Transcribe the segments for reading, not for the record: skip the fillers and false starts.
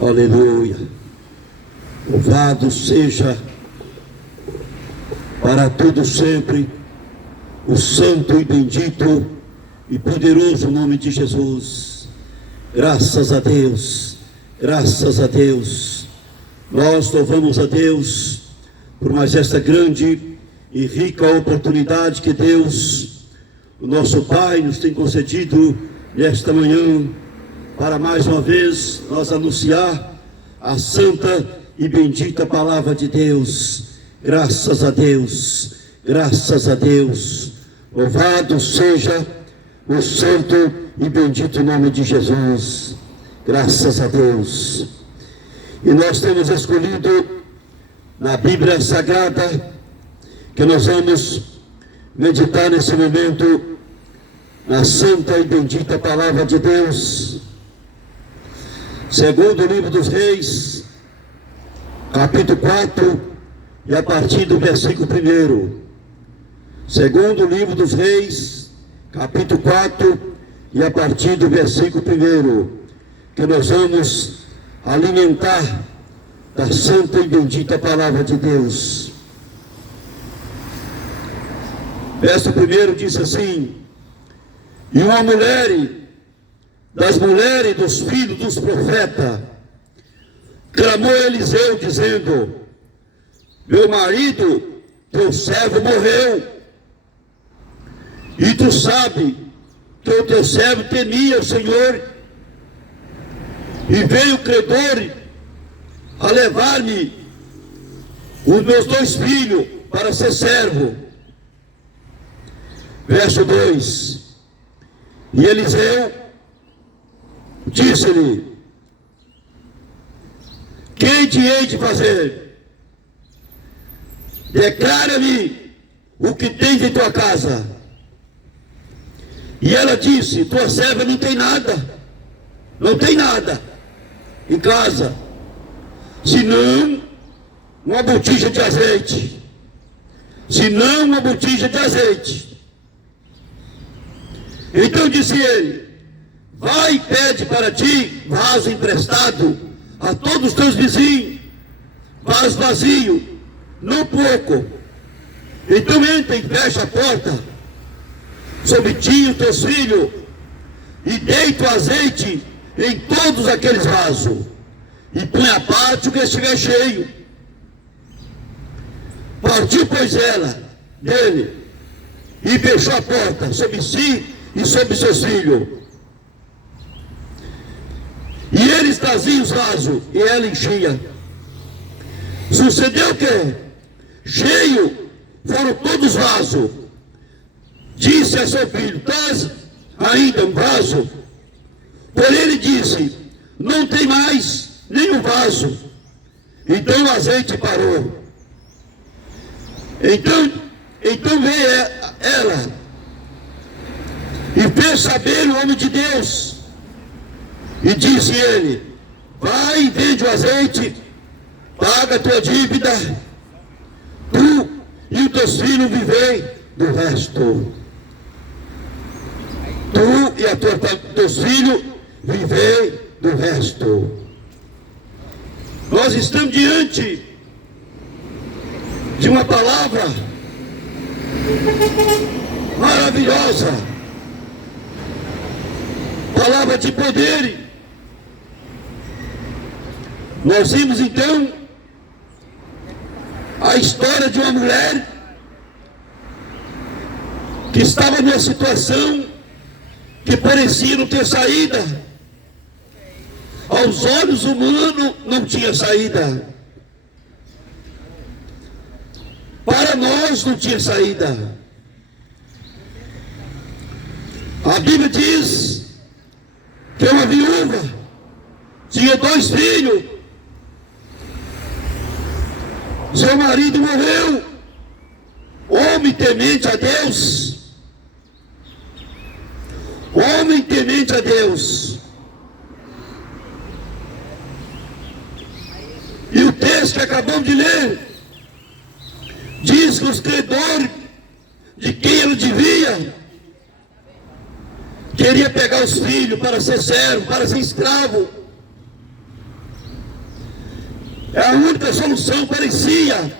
Aleluia. Louvado seja para todo sempre o santo e bendito e poderoso nome de Jesus. Graças a Deus, graças a Deus. Nós louvamos a Deus por mais esta grande e rica oportunidade que Deus, o nosso Pai, nos tem concedido nesta manhã, para mais uma vez nós anunciar a santa e bendita palavra de Deus. Graças a Deus, graças a Deus. Louvado seja o santo e bendito nome de Jesus. Graças a Deus. E nós temos escolhido na Bíblia Sagrada, que nós vamos meditar nesse momento na santa e bendita palavra de Deus, segundo o livro dos Reis, capítulo 4, e a partir do versículo 1. Segundo o livro dos Reis, capítulo 4, e a partir do versículo 1, que nós vamos alimentar da santa e bendita palavra de Deus. Verso 1 diz assim: e uma mulher das mulheres dos filhos dos profetas clamou a Eliseu, dizendo: meu marido, teu servo, morreu, e tu sabe que o teu servo temia o Senhor, e veio o credor a levar-me os meus 2 filhos para ser servo. Verso 2: e Eliseu disse-lhe: que te hei de fazer? Declara-me o que tens em tua casa. E ela disse: tua serva não tem nada, não tem nada em casa, senão uma botija de azeite, senão uma botija de azeite. Então disse ele: vai e pede para ti vaso emprestado a todos os teus vizinhos, vaso vazio, não pouco. Então entra e fecha a porta sobre ti e os teus filhos, e deita o azeite em todos aqueles vasos, e põe à parte o que estiver cheio. Partiu, pois, ela dele, e fechou a porta sobre si e sobre seus filhos. E eles traziam os vasos, e ela enchia. Sucedeu que, cheio foram todos os vasos, disse a seu filho: traz ainda um vaso? Porém ele disse: não tem mais nenhum vaso. Então o azeite parou. Então veio ela e fez saber o homem de Deus, e disse ele: vai e vende o azeite, paga a tua dívida, tu e os teus filhos vivei do resto. Tu e teus filhos vivei do resto. Nós estamos diante de uma palavra maravilhosa, palavra de poder. Nós vimos então a história de uma mulher que estava numa situação que parecia não ter saída. Aos olhos humanos não tinha saída. Para nós não tinha saída. A Bíblia diz que uma viúva tinha 2 filhos. Seu marido morreu. Homem temente a Deus. Homem temente a Deus. E o texto que acabamos de ler diz que os credores de quem ele devia queria pegar os filhos para ser servo, para ser escravo. É a única solução, parecia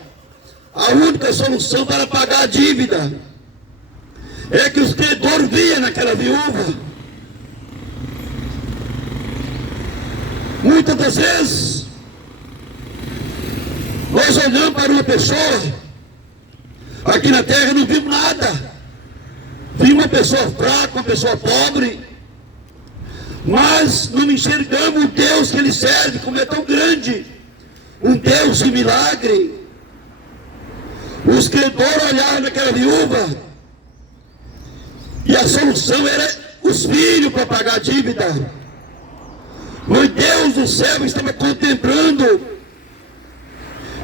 a única solução para pagar a dívida. É que os credores viam naquela viúva. Muitas das vezes nós olhamos para uma pessoa aqui na terra e não vimos nada. Vimos uma pessoa fraca, uma pessoa pobre, mas não enxergamos o Deus que ele serve, como é tão grande, um Deus de milagre. Os credores olharam naquela viúva e a solução era os filhos para pagar a dívida. Mas Deus do céu estava contemplando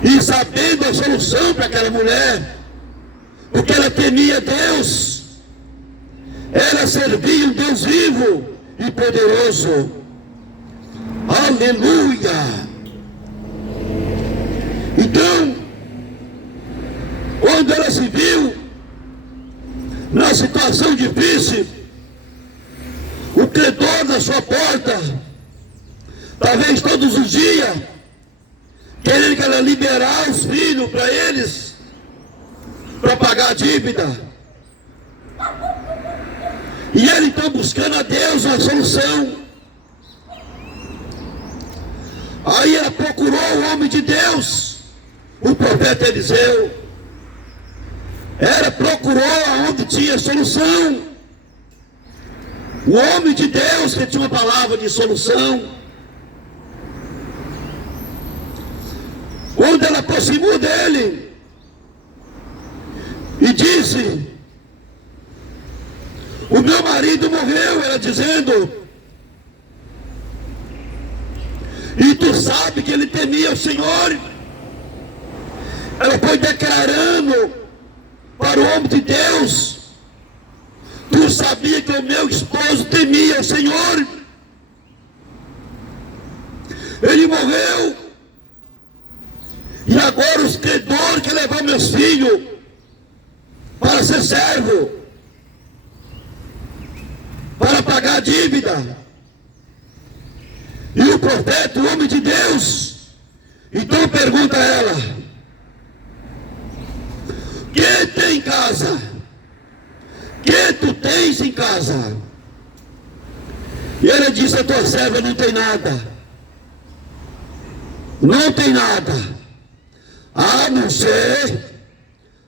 e sabendo a solução para aquela mulher, porque ela temia Deus, ela servia um Deus vivo e poderoso. Aleluia! Então, quando ela se viu na situação difícil, o credor na sua porta, talvez todos os dias, querendo que ela liberar os filhos para eles, para pagar a dívida. E ele então buscando a Deus uma solução. Aí ela procurou o homem de Deus, o profeta Eliseu. Ela procurou aonde tinha solução. O homem de Deus que tinha uma palavra de solução. Quando ela aproximou dele e disse: o meu marido morreu, ela dizendo, e tu sabe que ele temia o Senhor. Ela foi declarando para o homem de Deus: tu sabia que o meu esposo temia o Senhor, ele morreu, e agora os credores querem levar meus filhos para ser servo, para pagar a dívida. E o profeta, o homem de Deus, então pergunta a ela: que tem em casa? Que tu tens em casa? E ela disse: a tua serva não tem nada. Não tem nada, a não ser.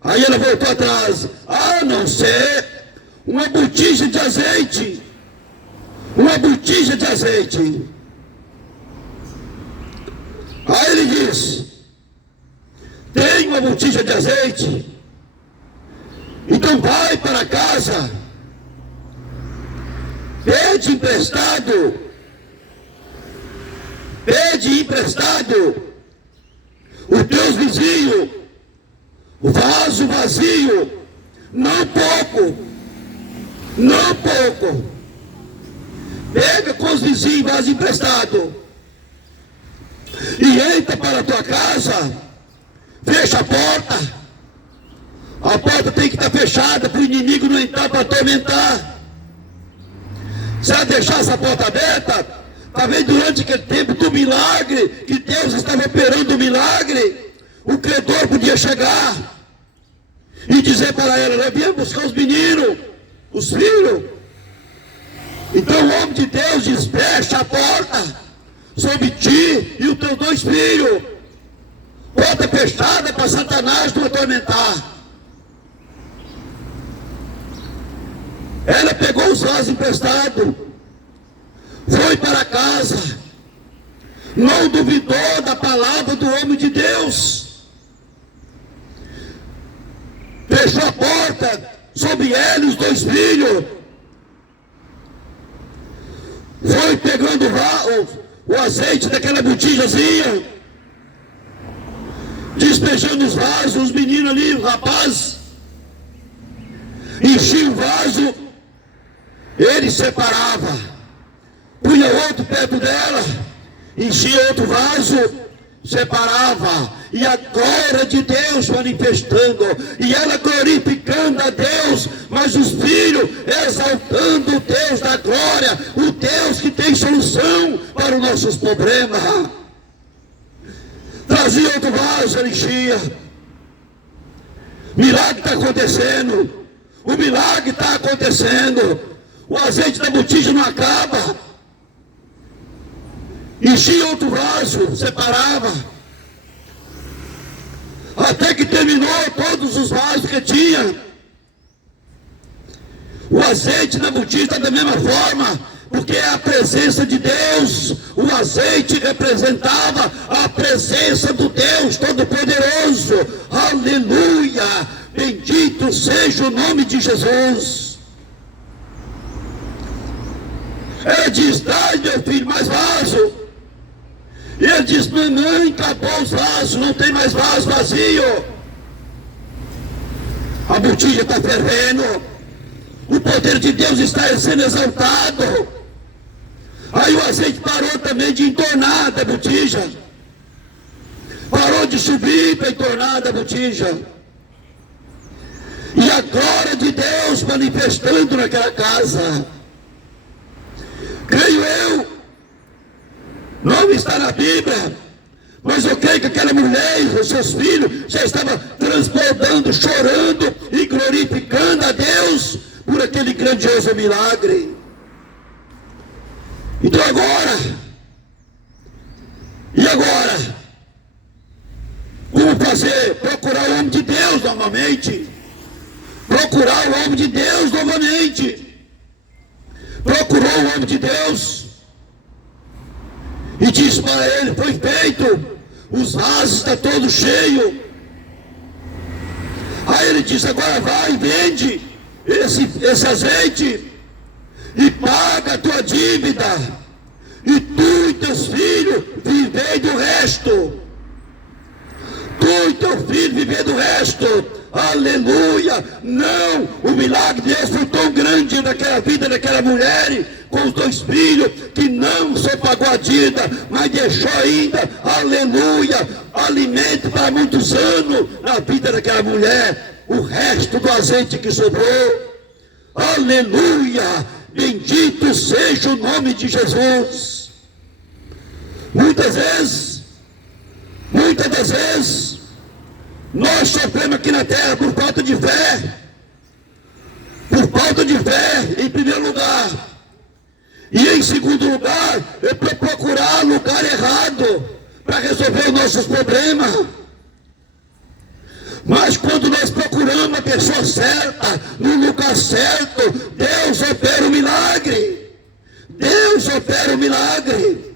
Aí ela voltou atrás: a não ser uma botija de azeite. Uma botija de azeite. Aí ele disse: tem uma botija de azeite? Então vai para casa, pede emprestado os teus vizinhos o vaso vazio, não pouco, pega com os vizinhos vaso emprestado e entra para a tua casa, fecha a porta tem que estar fechada para o inimigo não entrar para atormentar. Se ela deixar essa porta aberta, talvez durante aquele tempo do milagre, que Deus estava operando o milagre, o credor podia chegar e dizer para ela: nós viemos buscar os meninos, os filhos. Então o homem de Deus diz: fecha a porta sobre ti e os teus 2 filhos, porta fechada para Satanás não atormentar. Ela pegou os vasos emprestados, foi para casa, não duvidou da palavra do homem de Deus, fechou a porta sobre ela e os 2 filhos, foi pegando o azeite daquela botijazinha, despejando os vasos, os meninos ali, o rapaz, enchia o vaso, ele separava, punha outro perto dela, enchia outro vaso, separava, e a glória de Deus manifestando, e ela glorificando a Deus, mas os filhos exaltando o Deus da glória, o Deus que tem solução para os nossos problemas. Trazia outro vaso, ela enchia. Milagre está acontecendo. O milagre está acontecendo. O azeite da botija não acaba. Enchia outro vaso, separava. Até que terminou todos os vasos que tinha. O azeite na botija está da mesma forma, porque é a presença de Deus. O azeite representava a presença do Deus Todo-Poderoso. Aleluia! Bendito seja o nome de Jesus. Ela diz: dai, meu filho, mais vaso. E ele diz: mamãe, acabou os vasos, não tem mais vaso vazio. A botija está fervendo. O poder de Deus está sendo exaltado. Aí o azeite parou também de entornar da botija. Parou de subir para entornar da botija. E a glória de Deus manifestando naquela casa. Creio eu, não está na Bíblia, mas eu creio que aquela mulher e os seus filhos já estavam transbordando, chorando e glorificando a Deus por aquele grandioso milagre. Então agora, e agora? Como fazer? Procurar o homem de Deus novamente. Procurar o homem de Deus novamente. Procurou o homem de Deus e disse para ele: foi feito, os vasos estão todos cheios. Aí ele disse: agora vai e vende esse azeite e paga a tua dívida, e tu e teus filhos vivei do resto. Tu e teu filho viver do resto. Aleluia! Não, o milagre de Deus foi tão grande naquela vida daquela mulher com os dois filhos, que não só pagou a dívida, mas deixou ainda, aleluia, alimento para muitos anos na vida daquela mulher, o resto do azeite que sobrou. Aleluia! Bendito seja o nome de Jesus. Muitas das vezes, nós sofremos aqui na terra por falta de fé. Por falta de fé, em primeiro lugar. E em segundo lugar, é para procurar lugar errado para resolver os nossos problemas. Mas quando nós procuramos a pessoa certa, no lugar certo, Deus opera o milagre. Deus opera o milagre.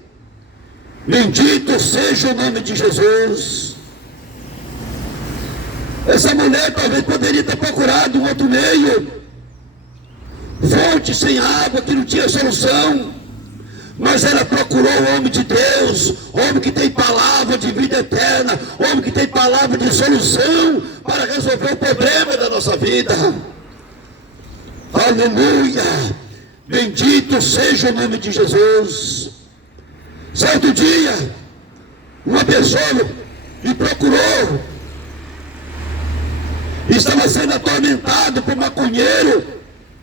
Bendito seja o nome de Jesus. Essa mulher talvez poderia ter procurado um outro meio, fonte sem água que não tinha solução, mas ela procurou o homem de Deus, homem que tem palavra de vida eterna, homem que tem palavra de solução para resolver o problema da nossa vida. Aleluia! Bendito seja o nome de Jesus. Certo dia, uma pessoa me procurou, estava sendo atormentado por maconheiro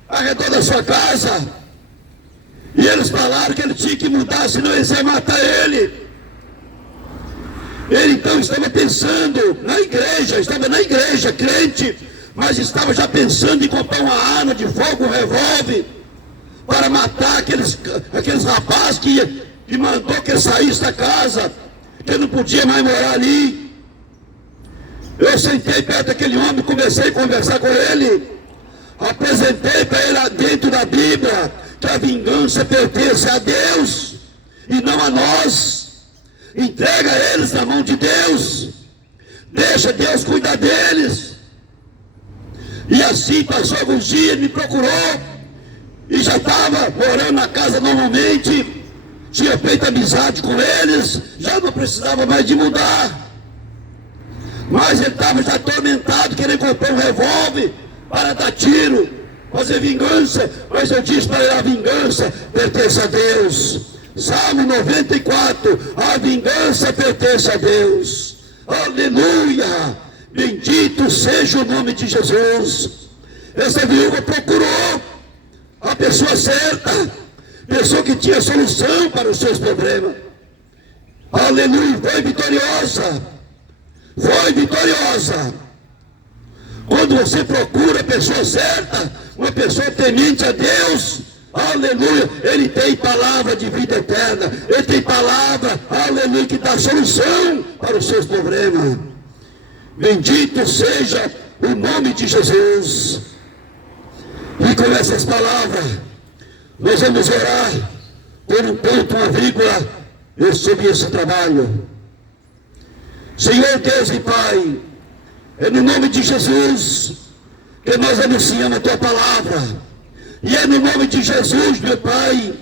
ao redor da sua casa, e eles falaram que ele tinha que mudar, senão eles iam matar ele. Ele então estava pensando na igreja, estava na igreja, crente, mas estava já pensando em comprar uma arma de fogo, um revólver, para matar aqueles rapazes que mandou que ele saísse da casa, que ele não podia mais morar ali. Eu sentei perto daquele homem, comecei a conversar com ele, apresentei para ele dentro da Bíblia que a vingança pertence a Deus e não a nós. Entrega eles na mão de Deus, deixa Deus cuidar deles. E assim passou alguns dias, me procurou e já estava morando na casa normalmente, tinha feito amizade com eles, já não precisava mais de mudar. Mas ele estava já atormentado, querendo comprar um revólver para dar tiro, fazer vingança. Mas eu disse para ele: a vingança pertence a Deus. Salmo 94, a vingança pertence a Deus. Aleluia! Bendito seja o nome de Jesus. Essa viúva procurou a pessoa certa, pessoa que tinha solução para os seus problemas. aleluia, foi vitoriosa. Foi vitoriosa. Quando você procura a pessoa certa, uma pessoa temente a Deus, aleluia, ele tem palavra de vida eterna, ele tem palavra, aleluia, que dá solução para os seus problemas. Bendito seja o nome de Jesus. E com essas palavras, nós vamos orar por um ponto, uma vírgula, sobre esse trabalho. Senhor Deus e Pai, é no nome de Jesus que nós anunciamos a Tua palavra. E é no nome de Jesus, meu Pai,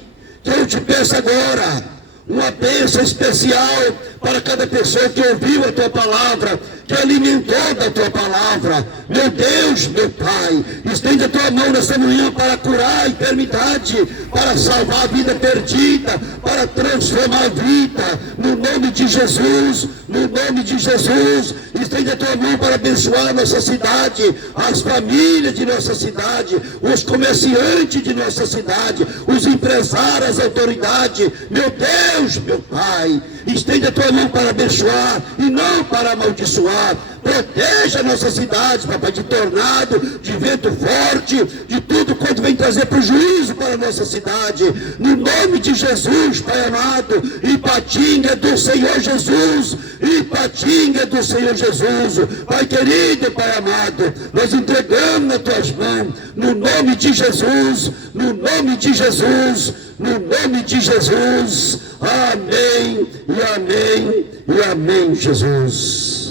que eu te peço agora uma bênção especial para cada pessoa que ouviu a Tua palavra, que alimentou da Tua palavra. Meu Deus, meu Pai, estende a Tua mão nessa manhã para curar a enfermidade, para salvar a vida perdida, para transformar a vida, no nome de Jesus, no nome de Jesus. Estende a Tua mão para abençoar a nossa cidade, as famílias de nossa cidade, os comerciantes de nossa cidade, os empresários, as autoridades. Meu Deus, meu Pai, estende a Tua mão para abençoar e não para amaldiçoar. Proteja a nossa cidade, papai, de tornado, de vento forte, de tudo quanto vem trazer prejuízo para a nossa cidade. No nome de Jesus, Pai amado, Ipatinga do Senhor Jesus, Ipatinga do Senhor Jesus. Pai querido, Pai amado, nós entregamos nas Tuas mãos, no nome de Jesus, no nome de Jesus, no nome de Jesus. Amém, e amém, e amém, Jesus.